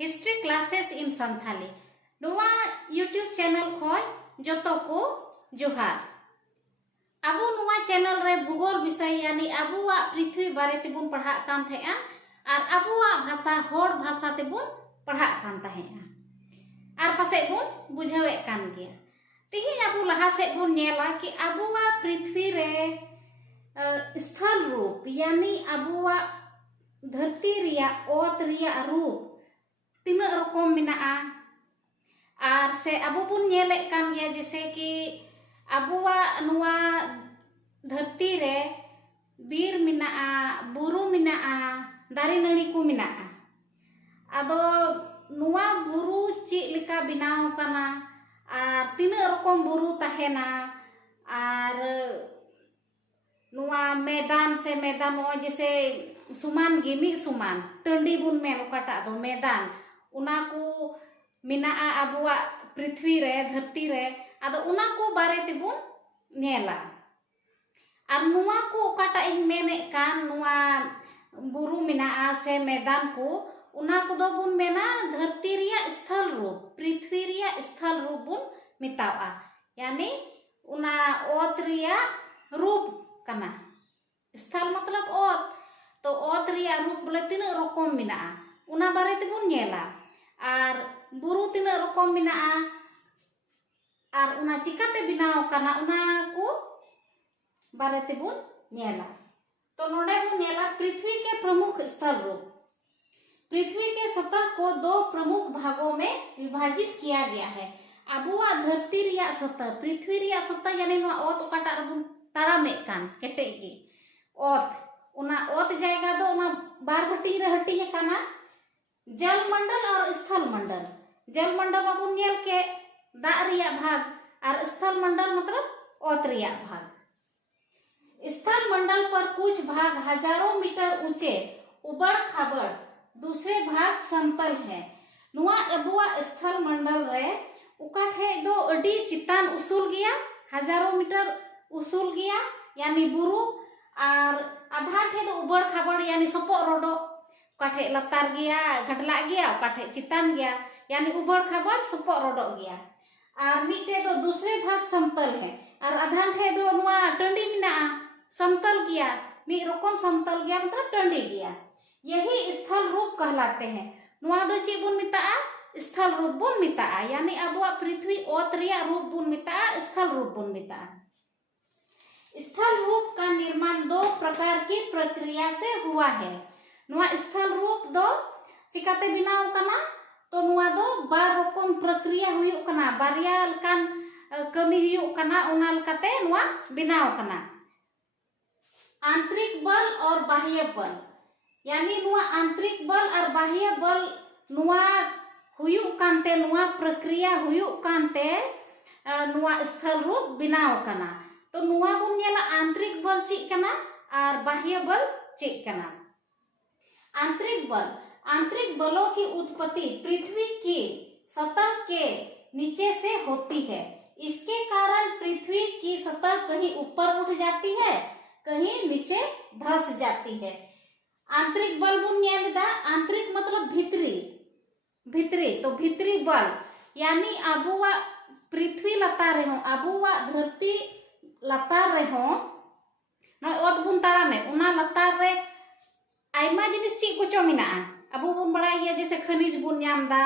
History classes in Santhali Nova YouTube channel खोय जोतो को जोहार। अबो नोवा चैनल रे भूगोल विषय यानी अबुआ पृथ्वी बारे तेबुन पढ़ा कान थेआ और अबुआ भाषा होड़ भाषा तेबुन पढ़ा कान तहेआ और पासे बुन बुझावे कान गया। तिहिन अबु लहा से बुन नेला कि अबुआ पृथ्वी रे स्थल रूप यानी अबुआ धरती रिया ओत रिया रूप तीन रकम मेनाआ और से अबु बुन नेले कान गया जैसे कि अबुआ नुआ धरती रे बीर मेनाआ बुरु मेनाआ दारी नाड़ी को मेनाआ आदो नुआ बुरु ची लिका बिनाव काना और तीन रकम बुरु तहेना और नुआ मैदान से मैदान नो जैसे सुमान गिमी सुमान टंडी बुन मेन ओकाटा दो मैदान उना को मेनाआ अबुआ पृथ्वी रे धरती रे आदो उना को बारे तेबुन नेला और नुआ को ओकाटा इन मेने कान नुआ बुरु मेनाआ से मैदान को उना को दो बुन मेना धरती रिया स्थल रूप पृथ्वी रिया स्थल रूप बुन मितावा यानी उना ओत रिया रूप कना। स्थल मतलब ओत तो ओत रिया रूप बोले तीन रकम मेनाआ उना बारे तेबुन नेला और बुरु तीन रकम मेनाआ और उना चिकाते बिनाव काना उना को बारे तेबुन नेला। तो नोडे बुन नेला पृथ्वी के प्रमुख स्थल रूप। पृथ्वी के सतह को दो प्रमुख भागों में विभाजित किया गया है। अबुआ धरती रिया सतह पृथ्वी रिया सतह यानी नुआ ओत ओकाटा रबुन तारामे कान केटेगी ओत उना ओत जायगा दो उना बार हटी रे हटी काना जल मंडल और स्थल मंडल। जल मंडल बाबुन नेल के दाग रिया भाग और स्थल मंडल मतलब ओत रिया भाग। स्थल मंडल पर कुछ भाग हजारों मीटर ऊंचे उबड़ खाबड़ दूसरे भाग समतल है। नुआ अबुआ स्थल मंडल रे उकाठे दो अडी चितान उसूल गया हजारों मीटर उसूल गया यानी बुरु और आधा ठे दो उबड़ खाबड़ यानी सपो रोडो उकाठे लतार गया घटला गया उकाठे चितान गया यानी उबड़ खाबड़ सपो रोडो गया और मीटे दो दूसरे भाग समतल है और आधा ठे दो नुआ टंडी मेनाआ समतल गया मी रकम समतल गया मतलब टंडी गया। यही स्थल रूप कहलाते हैं। नुआ दो ची बुन मिताआ स्थल रूप बुन मिताआ यानी अबुआ पृथ्वी ओत रिया रूप बुन मिताआ स्थल रूप बुन मिताआ। स्थल रूप का निर्माण दो प्रकार की प्रक्रिया से हुआ है। नुआ स्थल रूप दो चिकाते बिनाव कना तो नुआ दो बार रकम प्रक्रिया हुयुक कना बारिया लकान कमी हुयुक कना उना लकाते नुआ बिनाव कना। आंतरिक बल और बाह्य बल यानी नुआ आंतरिक बल और बाह्य बल नुआ हुयुक कानते नुआ प्रक्रिया हुयुक कानते नुआ स्थल रूप बिनाव कना। तो नुआ बुन नेला आंतरिक बल चीज कना और बाह्य बल चीज कना। आंतरिक बलों की उत्पत्ति पृथ्वी की सतह के नीचे से होती है। इसके कारण पृथ्वी की सतह कहीं ऊपर उठ जाती है कहीं नीचे धस जाती है। आंतरिक बल बुन नेलदा आंतरिक मतलब भीतरी भीतरी तो भीतरी बल यानी अबुआ पृथ्वी लतार रहे हो अबुआ धरती लतार रहे हो न ओत बुन ताड़ा में उना लतार रे आयमा जिनिस ची कोचो मेनाआ अबु बुन बड़ाइया जैसे खनिज बुन न्यामदा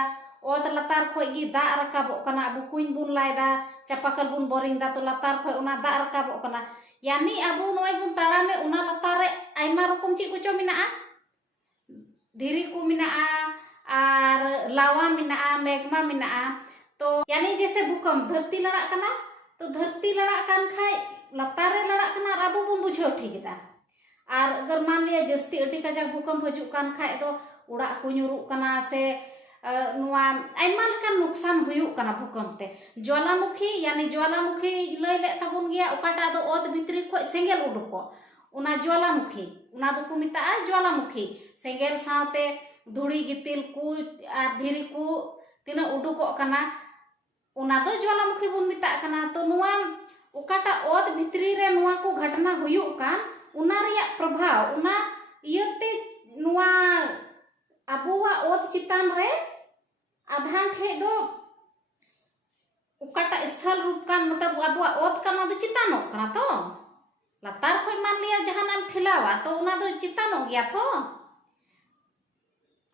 ओत लतार खोय गी दाग रकाबो कना अबु कुኝ बुन लायदा चापाकल बुन बोरिंग दा तो लतार खोय उना दाग रकाबो कना यानी अबु नोय बुन ताड़ा में उना लतार रे आयमा रकम ची कोचो मेनाआ धीरी को मेनाआ और लावा मेनाआ मैग्मा मेनाआ। तो यानी जैसे भूकंप धरती लड़ा कना तो धरती लड़ा कान खाय लतार रे लड़ा कना अबु बुन बुझाव ठीक दा और अगर मान लिया जस्ती अडी काजा भूकंप हजु कान खाय तो उड़ा को नुरुक कना से नुआ आयमा लेकान नुकसान हुयुक कना भूकंप ते। ज्वालामुखी यानी ज्वालामुखी लय ले ताबुन गया ओकाटा दो ओत भितरी खो सेंगेल उडुको उना ज्वालामुखी उना दो को मिताआ ज्वालामुखी सेंगेल साथे धुड़ी गितिल को और धीरी को तीना उडुको कना उना दो ज्वालामुखी बुन मिता कना। तो नुआ ओकाटा ओत भितरी रे नुआ को घटना हुयुक कान उना रिया प्रभाव उना इयते नुआ अबुआ ओत चितान रे आधान ठे दो उकाटा स्थल रूप कान मतलब अब ओत कान दो चितानो कना तो लातार खोय मान लिया जहानाम ठेलावा तो उना दो चितानो गया तो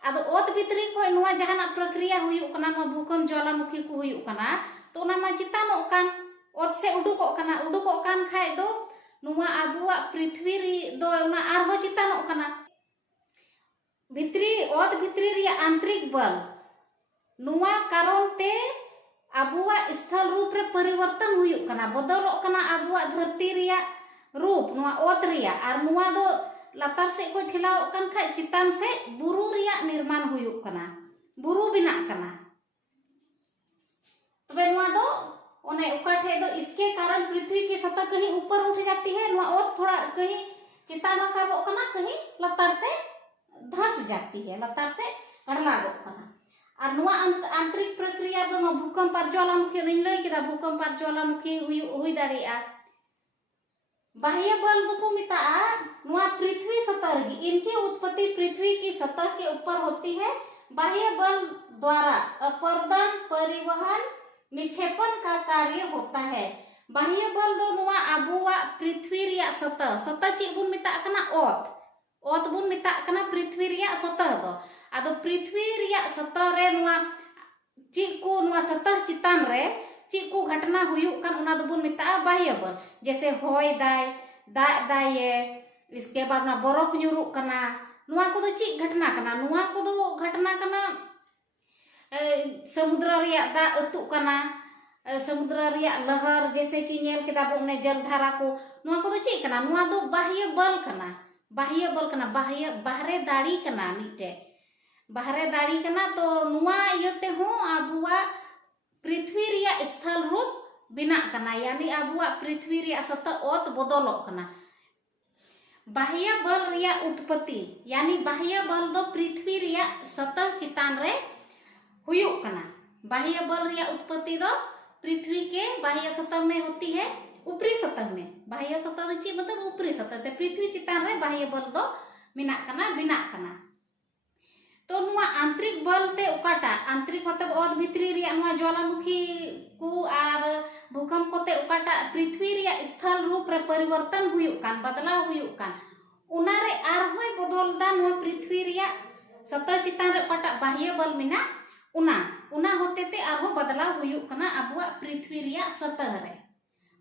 आदो ओत भितरी खोय नुआ जहाना प्रक्रिया हुयुक कना नुआ भूकंप ज्वालामुखी को हुयुक कना तो उना मा चितानो कान ओत से उडुको कान खाय दो नुआ आबुआ पृथ्वी री दो उना आरहो चितानो कना भितरी ओत भितरी री आंतरिक बल नुआ कारण ते आबुआ स्थल रूप रे परिवर्तन हुयुक कना बदलो कना आबुआ धरती रिया रूप नुआ ओत रिया आर नुआ दो लातार से को ठेलाव कन खाय चितान से बुरु रिया निर्माण हुयुक कना बुरु बिना कना तबे नुआ दो ओने उकाठे दो इसके कारण पृथ्वी की सतह कहीं ऊपर उठ जाती है नुआ ओत थोड़ा कहीं चितान रकाबो कना कहीं लातार से धस जाती है लातार से गड़लागो कना और नुआ आंतरिक प्रक्रिया दो भूकंप और ज्वालामुखी नहीं लई केदा भूकंप और ज्वालामुखी हुई दाड़िया बाह्य बल को मिता नुआ पृथ्वी सतह की इनकी उत्पत्ति पृथ्वी की सतह के ऊपर होती है बाह्य बल द्वारा अपर्दन परिवहन निक्षेपण का कार्य होता है बाह्य बल दो नुआ आबुआ पृथ्वी रिया सतह ची बुन मिता कना ओत बुन मिता कना पृथ्वी रिया सतह दो आदो पृथ्वी रिया सतह रे नुआ ची को नुआ सतह चितान रे ची को घटना हुयुक कान उना दो बुन मिता बाह्य बल जैसे होय दाय दाग दाये इसके बाद ना बरफ ᱧᱩᱨᱩᱜ कना नुआ को दो ची घटना कना नुआ को दो घटना कना समुद्र रिया दा अतु कना समुद्र रिया लहर जैसे कि नेल केदा बो ने जलधारा को नुआ को दो ची कना नुआ दो बाह्य बल कना बाह्य बाहरे दाड़ी कना मिटे बाहरे दाड़ी कना तो नुआ इयते हो आबुआ पृथ्वी रिया स्थल रूप बिना कना यानी आबुआ पृथ्वी रिया सतह ओत बदलो कना बाह्य बल रिया उत्पत्ति यानी बाह्य बल दो पृथ्वी रिया सतह चितान रे हुयुक कना बाह्य बल रिया उत्पत्ति दो पृथ्वी के बाह्य सतह में होती है ऊपरी सतह में बाह्य सतह ची मतलब ऊपरी सतह ते पृथ्वी चितान रे बाह्य बल दो बिना कना तो नुआ आंतरिक बल ते उकाटा आंतरिक मतलब ओत भितरी रिया नुआ ज्वालामुखी को आर भूकंप कोते उकाटा पृथ्वी रिया स्थल रूप रे परिवर्तन हुयुक कान बदलाव हुयुक कान उना रे आर होय बदल दा नुआ पृथ्वी रिया सतह चितान रे उकाटा बाह्य बल मिना उना होते ते आर हो बदलाव हुयुक काना आबुआ पृथ्वी रिया सतह रे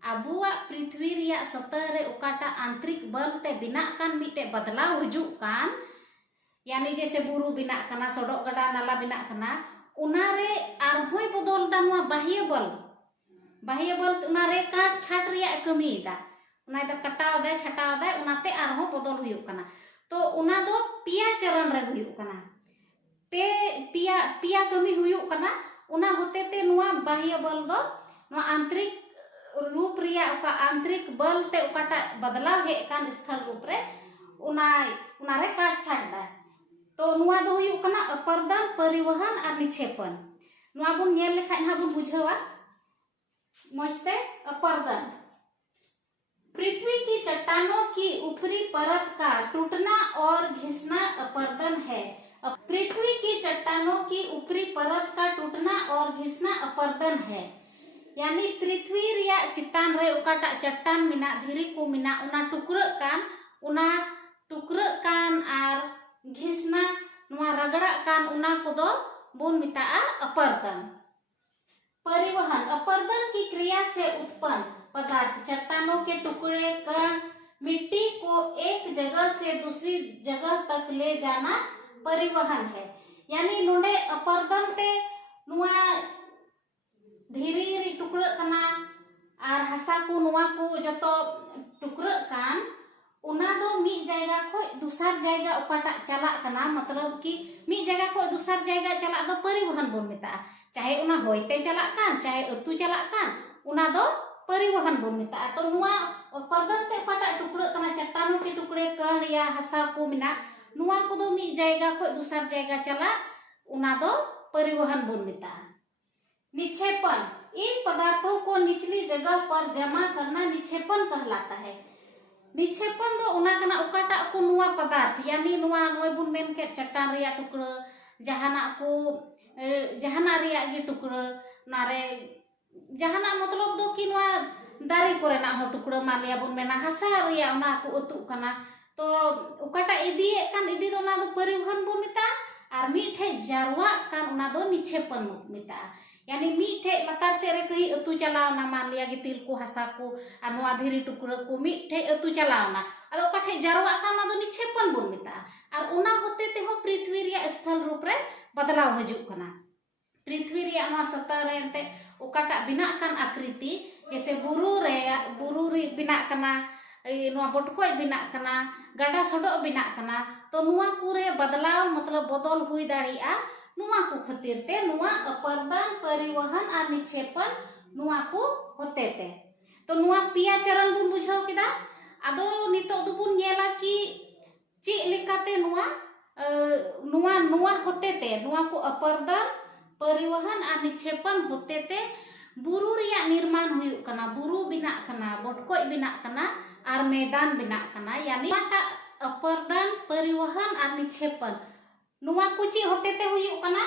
आबुआ पृथ्वी रिया सतह रे उकाटा आंतरिक बल ते बिना कान मिटे बदलाव हुजुक कान यानी जैसे बुरु बिना कना सड़क गड़ा नाला बिना कना उना रे आर होय बदल दा नुआ बाह्य बल उना रे काट छाट रिया कमी दा उना दा कटाव दा छटाव दा उनाते आर हो बदल हुयुक कना तो उना दो पिया चरण रे हुयुक कना पिया कमी हुयुक कना उना होते ते नुआ बाह्य बल दो नुआ आंतरिक रूप रिया उका आंतरिक बल ते उकाटा बदलाव हे कान स्थल रूप रे उना रे काट छाट दा तो नुआ दो हुयुक कना अपर्दन परिवहन और निक्षेपण नुआ बुन नेल लेखाय हा बुन बुझावा मजते अपर्दन पृथ्वी की चट्टानों की ऊपरी परत का टूटना और घिसना अपर्दन है पृथ्वी की चट्टानों की ऊपरी परत का टूटना और घिसना अपर्दन है यानी पृथ्वी रिया चितान रे उकाटा चट्टान मिना धीरी को मिना उना टुकरा कान आर घिसना नुआ रगड़ा कान उना को दो बोन मिता अपर्दन परिवहन अपर्दन की क्रिया से उत्पन्न पदार्थ चट्टानों के टुकड़े कण मिट्टी को एक जगह से दूसरी जगह तक ले जाना परिवहन है यानी नोडे अपर्दन ते नुआ धीरी टुकड़ा कना आर हसा को नुआ को जतो टुकड़ा कान उना दो मी जायगा को दूसर जायगा उपाटा चला कना मतलब कि मी जगह को दूसर जायगा चला दो परिवहन बोन मिता चाहे उना होयते चला कान चाहे अतु चला कान उना दो परिवहन बोन मिता तो नुआ अपर्दन ते उपाटा टुकड़ा कना चट्टानों के टुकड़े कण या हसा को मिना नुआ को दो मी जायगा को दूसर जायगा चला उना दो परिवहन बोन मिता निक्षेपण इन पदार्थों को निचली जगह पर जमा करना निक्षेपण कहलाता है निक्षेपण दो उना कना उकाटा को नुआ पदार्थ यानी नुआ नोय बुन मेन के चट्टान रिया टुकड़ा जहाना को जहाना रिया गे टुकड़ा नारे जहाना मतलब दो कि नवा दारी कोरेना हो टुकड़ा मालिया बुन मेना हसा रिया ना को उतु कना तो उकाटा इदी कान इदी दो ना दो परिवहन बुन मिता और मीठे जारवा कान उना दो निक्षेपन मिता यानी मीठे लतार से रे कहीं अतु चलाव ना मान लिया गितिल को हसा को और नवा धीरी टुकड़ा को मीठे अतु चलाव ना अदो उकाठे जारवा कान ना दो निक्षेपन बुन मिता और उना होते ते हो पृथ्वी रिया स्थल रूप रे बदलाव हजू कना पृथ्वी रिया नवा सतह रे एंते उकाटा बिना कान आकृति जैसे बुरु रे बिना कना नवा बटकोय बिना कना गाडा सडो बिना कना तो नुआ कुरे बदलाव मतलब बदल हुई दाड़िया नुआ को खातिर ते नुआ अपर्दन परिवहन और निक्षेपन नुआ को होते ते तो नुआ पिया चरण बुन बुझाव किदा आदो नितो दुबुन नेला कि चे लेकाते नुआ नुआ नुआ होते ते नुआ को अपर्दन परिवहन और निक्षेपन होते ते बुरु रिया निर्माण हुई कना बुरु बिना कना बटकोय बिना कना और मैदान बिना कना यानी अपर्दन परिवहन और निक्षेपन नुआ कुछ होते ते हुई कना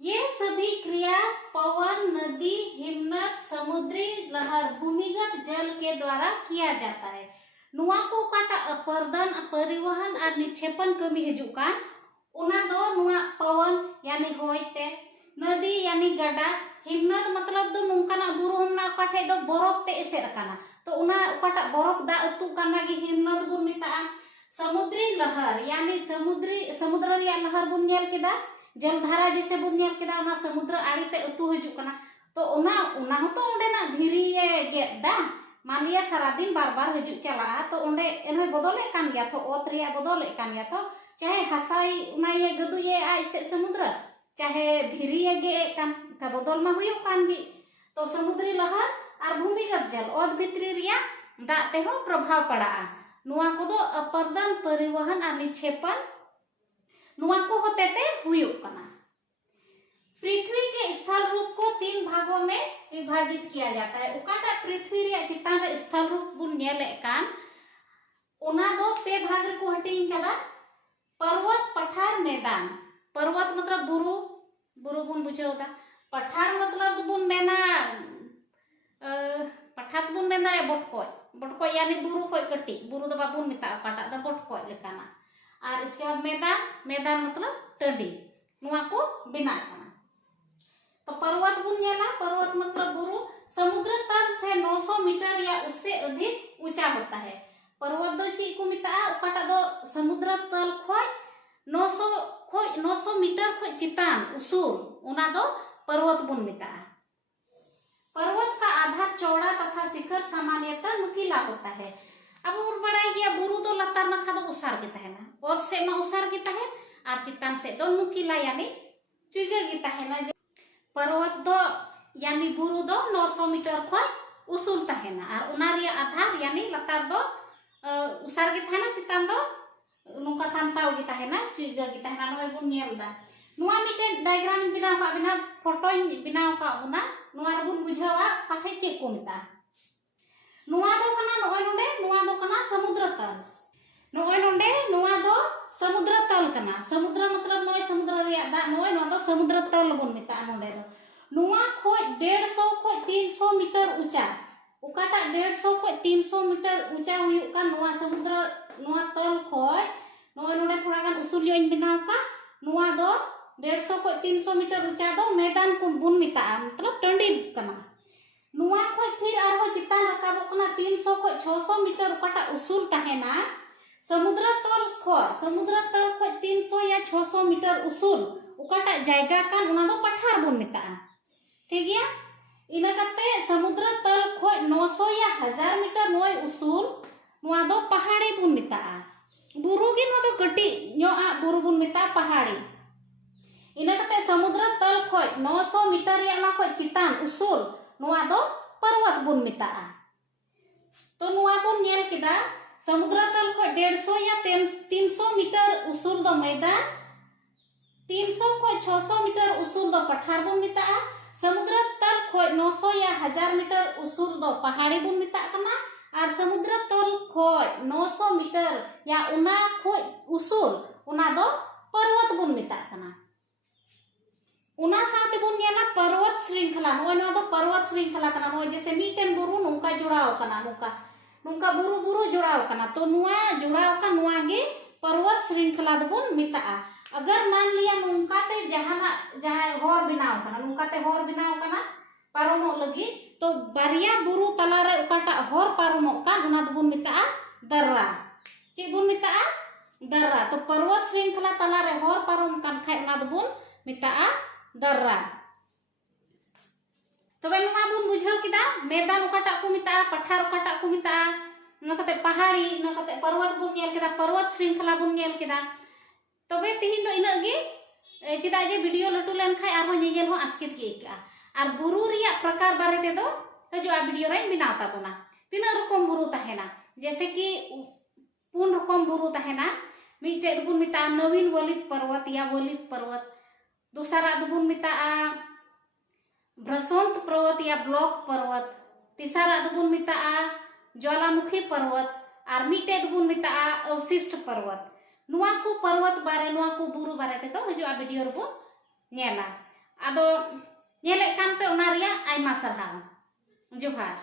ये सभी क्रिया पवन नदी हिमनद समुद्री लहर भूमिगत जल के द्वारा किया जाता है नुआ को काटा अपर्दन परिवहन और निक्षेपन कमी हजुकान उना दो नुआ पवन यानी होयते नदी यानी गडा हिमनद मतलब दो नुकाना बुरु हमना काठे दो बरफ ते एसेर काना तो उना उकाटा बरफ दा अतु काना गी हिमनद बुन मिता समुद्री लहर यानी समुद्र रिया लहर बुन नेल केदा जलधारा जैसे बुन नेल केदा उना समुद्र आड़ी ते अतु हजू कना तो उना हो तो ओंडे ना धीरी ए गेदा मान लिया सारा दिन बार बार हजू चला तो ओंडे एनहोय बदले कान गया तो ओत रिया बदले कान गया तो चाहे हसाई उना ये गदु ये आ से समुद्र चाहे धीरी ये गे कान का बदल में हुई कान गी तो समुद्री लहर और भूमिगत जल ओद भित्री रिया दाते हो प्रभाव पड़ा नुआ को दो अपर्दन परिवहन और निक्षेपन नुआ को होते ते हुई कना पृथ्वी के स्थल रूप को 3 भागों में विभाजित किया जाता है उकाटा पृथ्वी रिया चितान रे स्थल रूप बुन नेले कान उना दो पे भाग को हटिंग कला पर्वत पठार मैदान पर्वत मतलब बुरु बुरु बुन बुझावता पठार मतलब बुन मेना पठात बुन मेना बटकोय यानी बुरु कोय कटी बुरु दो बाबुन मिता काटा दा बटकोय लेकाना और इसके बाद मैदान मतलब टंडी नुआ को बिना काना तो पर्वत बुन नेला पर्वत मतलब बुरु समुद्र तल से 900 मीटर या उससे अधिक ऊंचा होता है पर्वत दो ची को मिता काटा दो समुद्र तल खोय 900 मीटर खोय चितान उसूल उना दो पर्वत बुन मिता पर्वत का आधार चौड़ा तथा शिखर सामान्यतः नुकीला होता है अब और बड़ाई गया बुरु दो लतार नखा दो उसार के तहना ओद से मा उसार के तहन और चितान से दो नुकीला यानी चुगे के तहना पर्वत दो यानी बुरु दो 900 मीटर खोय उसूल तहना और उना रिया आधार यानी लतार दो उसार के तहना चितान दो नुका सामटाव के तहना चुगे के तहना नोय बुन नेलदा नुआ मिटे डायग्राम बिना का बिना फोटो बिना का बुना नुआ बुन बुझावा पाठे चे को मिता नुआ दो कना नोय नोंडे नुआ दो कना समुद्र तल नोय नोंडे नुआ दो समुद्र तल कना समुद्र मतलब नोय समुद्र रिया दा नोय नो दो समुद्र तल बुन मिता नोंडे दो नुआ खोय 150 खोय 300 मीटर ऊंचा उकाटा 150 खोय 300 मीटर ऊंचा हुई का नुआ समुद्र नुआ तल खोय नोय नोंडे थोड़ा गान उसूल योइन बिनाव का नुआ दो 150 को 300 मीटर ऊंचा दो मैदान को बुन मिता मतलब टंडी कना नुआ खोय फिर आरो चितान रकाबो कना 300 को 600 मीटर उकाटा उसूल तहेना समुद्र तल खोय 300 या 600 मीटर उसूल उकाटा जायगा कान उना दो पठार बुन मिता ठीक गया इना कते समुद्र तल खोय 900 या 1000 मीटर नोय उसूल नुआ दो पहाड़ी बुन मिता बुरु गे नो दो कटी न्योआ बुरु बुन मिता पहाड़ी इना कते समुद्र तल खोय 900 मीटर या ना खोय चितान उसूल नुआ दो पर्वत बुन मिता तो नुआ बुन नेल किदा समुद्र तल खोय 150 या 300 मीटर उसूल दो मैदान 300 खोय 600 मीटर उसूल दो पठार बुन मिता समुद्र तल खोय 900 या 1000 मीटर उसूल दो पहाड़ी बुन मिता कना और समुद्र तल खोय 900 मीटर या उना खोय उसूल उना दो पर्वत बुन मिता कना उना साथे बुन नेला पर्वत श्रृंखला नो तो पर्वत श्रृंखला कना नो जैसे मीटेन बुरु नुका जुड़ाव कना नुका बुरु बुरु जुड़ाव कना तो नुआ जुड़ाव का नुआ गे पर्वत श्रृंखला दबुन मिता। अगर मान लिया नुकाते जहां हर बनाव कना नुकाते हर बनाव कना पारमो लगी तो बारिया बुरु तलारे उकाटा हर पारमो का उना दबुन मिता दर्रा चे बुन मिता दर्रा। तो पर्वत श्रृंखला तलारे हर पारम कान खाय उना दबुन मिता दर्रा। तबे नुआ बुन बुझाव किदा मैदान उकाटा को मिता पठार उकाटा को मिता नकते पहाड़ी नकते पर्वत बुन नेल किदा पर्वत श्रृंखला बुन नेल किदा। तबे तिहिन दो इना गे चिदा जे वीडियो लटू लेन खाय आरो नेगेल हो आस्कित के इका आर बुरु रिया प्रकार बारे ते दो हजो आ वीडियो रे बिना ताबना तीना रकम बुरु ताहेना जैसे कि 4 रकम बुरु ताहेना मिटे बुन मिता नवीन वलित पर्वत या वलित पर्वत दूसरा दुबुन मिता ब्रसंत पर्वत या ब्लॉक पर्वत तीसरा दुबुन मिता ज्वालामुखी पर्वत और मिटे दुबुन मिता अवशिष्ट पर्वत नुआ को पर्वत बारे नुआ को बुरु बारे ते तो हजो आ वीडियो रे बो नेला आदो नेले कान पे ओना रिया आइमा सरहाव जोहार।